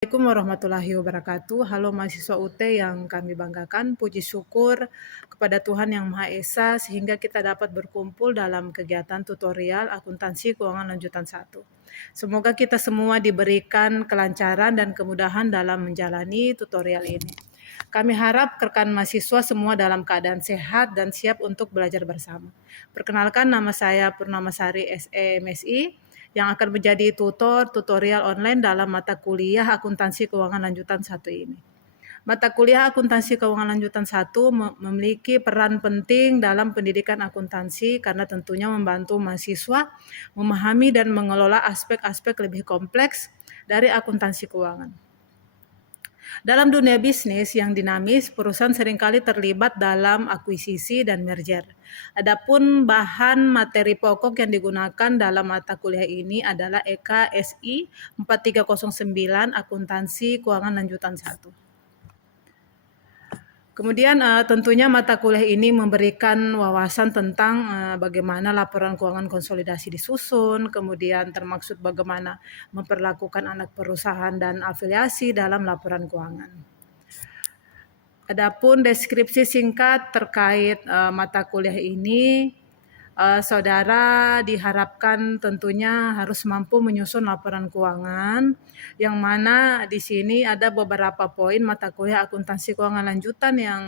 Assalamualaikum warahmatullahi wabarakatuh. Halo mahasiswa UT yang kami banggakan. Puji syukur kepada Tuhan Yang Maha Esa sehingga kita dapat berkumpul dalam kegiatan tutorial akuntansi keuangan lanjutan 1. Semoga kita semua diberikan kelancaran dan kemudahan dalam menjalani tutorial ini. Kami harap rekan mahasiswa semua dalam keadaan sehat dan siap untuk belajar bersama. Perkenalkan, nama saya Purnamasari SE MSI yang akan menjadi tutorial online dalam mata kuliah akuntansi keuangan lanjutan 1 ini. Mata kuliah akuntansi keuangan lanjutan 1 memiliki peran penting dalam pendidikan akuntansi karena tentunya membantu mahasiswa memahami dan mengelola aspek-aspek lebih kompleks dari akuntansi keuangan. Dalam dunia bisnis yang dinamis, perusahaan seringkali terlibat dalam akuisisi dan merger. Adapun bahan materi pokok yang digunakan dalam mata kuliah ini adalah EKSI 4309 Akuntansi Keuangan Lanjutan 1. Kemudian tentunya mata kuliah ini memberikan wawasan tentang bagaimana laporan keuangan konsolidasi disusun, kemudian termaksud bagaimana memperlakukan anak perusahaan dan afiliasi dalam laporan keuangan. Adapun deskripsi singkat terkait mata kuliah ini, saudara diharapkan tentunya harus mampu menyusun laporan keuangan, yang mana di sini ada beberapa poin mata kuliah akuntansi keuangan lanjutan yang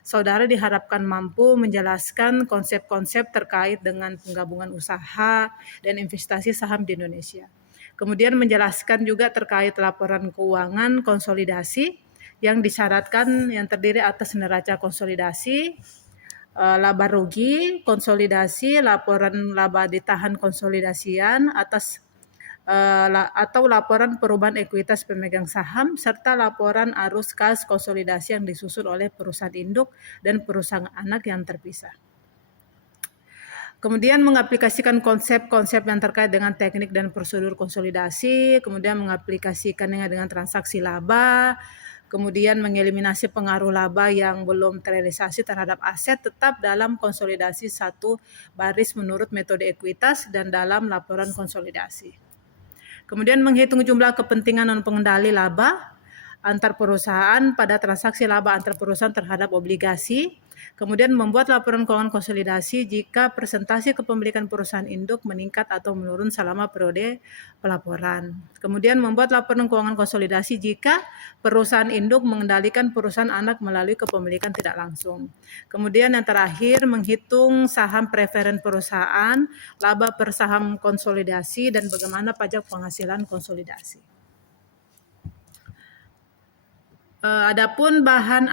saudara diharapkan mampu menjelaskan konsep-konsep terkait dengan penggabungan usaha dan investasi saham di Indonesia. Kemudian menjelaskan juga terkait laporan keuangan konsolidasi yang disyaratkan yang terdiri atas neraca konsolidasi, laba rugi, konsolidasi, laporan laba ditahan konsolidasian atas atau laporan perubahan ekuitas pemegang saham serta laporan arus kas konsolidasi yang disusun oleh perusahaan induk dan perusahaan anak yang terpisah. Kemudian mengaplikasikan konsep-konsep yang terkait dengan teknik dan prosedur konsolidasi, kemudian mengaplikasikannya dengan transaksi laba, kemudian mengeliminasi pengaruh laba yang belum terrealisasi terhadap aset tetap dalam konsolidasi satu baris menurut metode ekuitas dan dalam laporan konsolidasi. Kemudian menghitung jumlah kepentingan non pengendali laba antar perusahaan pada transaksi laba antar perusahaan terhadap obligasi. Kemudian membuat laporan keuangan konsolidasi jika presentasi kepemilikan perusahaan induk meningkat atau menurun selama periode pelaporan. Kemudian membuat laporan keuangan konsolidasi jika perusahaan induk mengendalikan perusahaan anak melalui kepemilikan tidak langsung. Kemudian yang terakhir menghitung saham preferen perusahaan, laba per saham konsolidasi dan bagaimana pajak penghasilan konsolidasi. Adapun bahan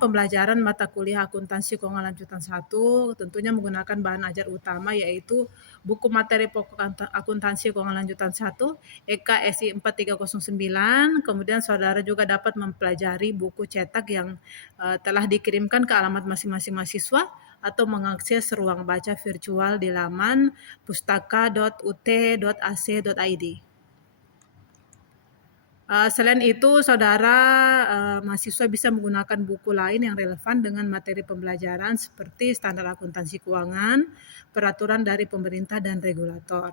pembelajaran mata kuliah akuntansi keuangan lanjutan 1 tentunya menggunakan bahan ajar utama yaitu buku materi pokok akuntansi keuangan lanjutan 1 EKSI 4309, kemudian saudara juga dapat mempelajari buku cetak yang telah dikirimkan ke alamat masing-masing mahasiswa atau mengakses ruang baca virtual di laman pustaka.ut.ac.id. Selain itu, saudara mahasiswa bisa menggunakan buku lain yang relevan dengan materi pembelajaran seperti standar akuntansi keuangan, peraturan dari pemerintah dan regulator.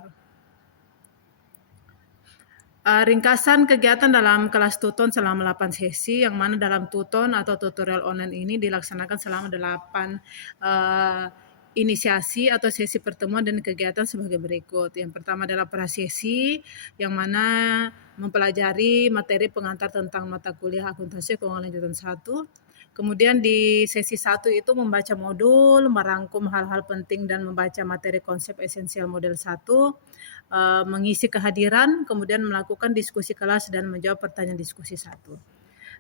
Ringkasan kegiatan dalam kelas Tuton selama 8 sesi, yang mana dalam Tuton atau tutorial online ini dilaksanakan selama 8 inisiasi atau sesi pertemuan dan kegiatan sebagai berikut. Yang pertama adalah prasesi, yang mana mempelajari materi pengantar tentang mata kuliah akuntansi keuangan lanjutan 1. Kemudian di sesi 1 itu membaca modul, merangkum hal-hal penting dan membaca materi konsep esensial model 1, mengisi kehadiran, kemudian melakukan diskusi kelas dan menjawab pertanyaan diskusi 1.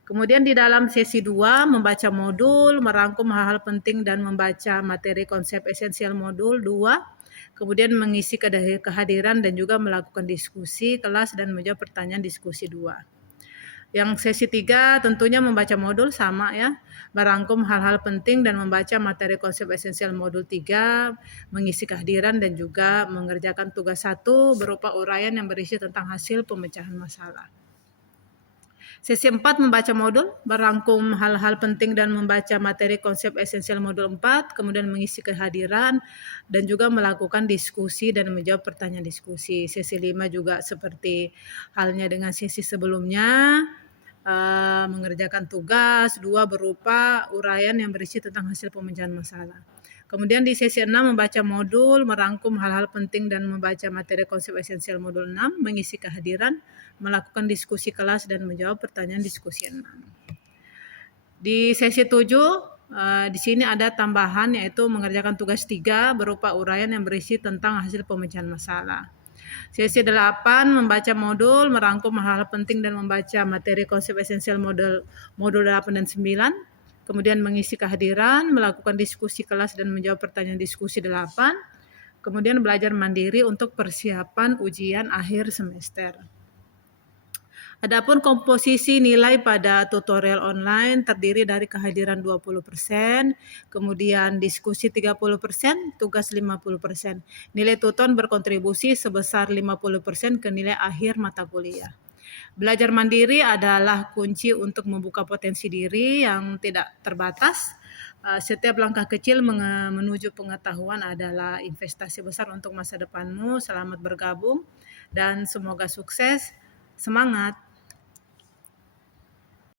Kemudian di dalam sesi 2 membaca modul, merangkum hal-hal penting dan membaca materi konsep esensial modul 2, kemudian mengisi kehadiran dan juga melakukan diskusi kelas dan menjawab pertanyaan diskusi 2. Yang sesi 3 tentunya membaca modul sama ya, merangkum hal-hal penting dan membaca materi konsep esensial modul 3, mengisi kehadiran dan juga mengerjakan tugas 1 berupa uraian yang berisi tentang hasil pemecahan masalah. Sesi 4 membaca modul, merangkum hal-hal penting dan membaca materi konsep esensial modul 4, kemudian mengisi kehadiran dan juga melakukan diskusi dan menjawab pertanyaan diskusi. Sesi 5 juga seperti halnya dengan sesi sebelumnya, mengerjakan tugas. 2 berupa uraian yang berisi tentang hasil pemecahan masalah. Kemudian di sesi 6 membaca modul, merangkum hal-hal penting dan membaca materi konsep esensial modul 6, mengisi kehadiran, melakukan diskusi kelas dan menjawab pertanyaan diskusi 6. Di sesi 7 di sini ada tambahan yaitu mengerjakan tugas 3 berupa uraian yang berisi tentang hasil pemecahan masalah. Sesi 8 membaca modul, merangkum hal-hal penting dan membaca materi konsep esensial modul 8 dan 9. Kemudian mengisi kehadiran, melakukan diskusi kelas dan menjawab pertanyaan diskusi 8. Kemudian belajar mandiri untuk persiapan ujian akhir semester. Adapun komposisi nilai pada tutorial online terdiri dari kehadiran 20%, kemudian diskusi 30%, tugas 50%. Nilai tuton berkontribusi sebesar 50% ke nilai akhir mata kuliah. Belajar mandiri adalah kunci untuk membuka potensi diri yang tidak terbatas. Setiap langkah kecil menuju pengetahuan adalah investasi besar untuk masa depanmu. Selamat bergabung dan semoga sukses. Semangat!